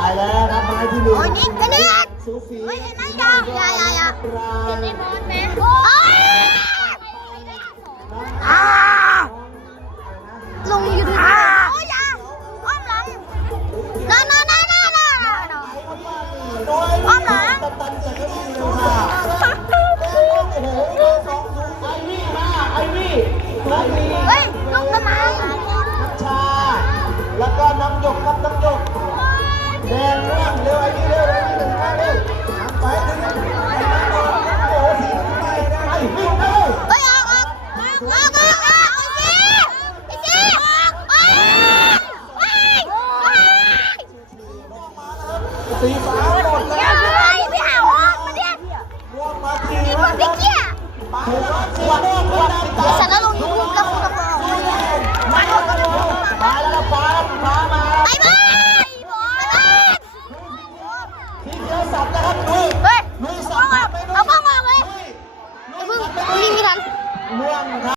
ายแล้วครับไม้ที่หนึ่ง โอ้ยนี่กระเด็น สูสี เฮ้ยไอ้นั่นอย่าเห็นไอ้บอลไหมลงอยู่ดีโอ้ยอย่าอ้อมหลังนั่นอ้อมหลัง ตันๆจากเก้าอี้เลยค่ะโอ้โหสองสูงไอวี่มาไอวี่ตัวดี เฮ้ยลงทำไม น้ำชาแล้วก็น้ำหยกครับน้ำหยกแดงเรื่องเร็วไอ้นี่เร็วไอ้นี่ถึงมาเร็วทำไปถึงโอ้โหสีไปนะไอ้วิ่งเร็ว เฮ้ยออกไอ้ซีสีฟ้าหมดแล้ว ไม่เอาออกมาเนี่ย ม่วงมาที นี่มันไม่เกี่ย ปากสีม่วงม่วงดำตา ฉันจะลงยูทูบแล้วคุณต้องลง มาแล้วฟ้ามา ไอ้บ้าทีเดียวสับนะครับดู เฮ้ย ลุยสั เอา บ บ้องออกเลยอย่าเพิ่งยิงไม่ทัน ม่วงครับ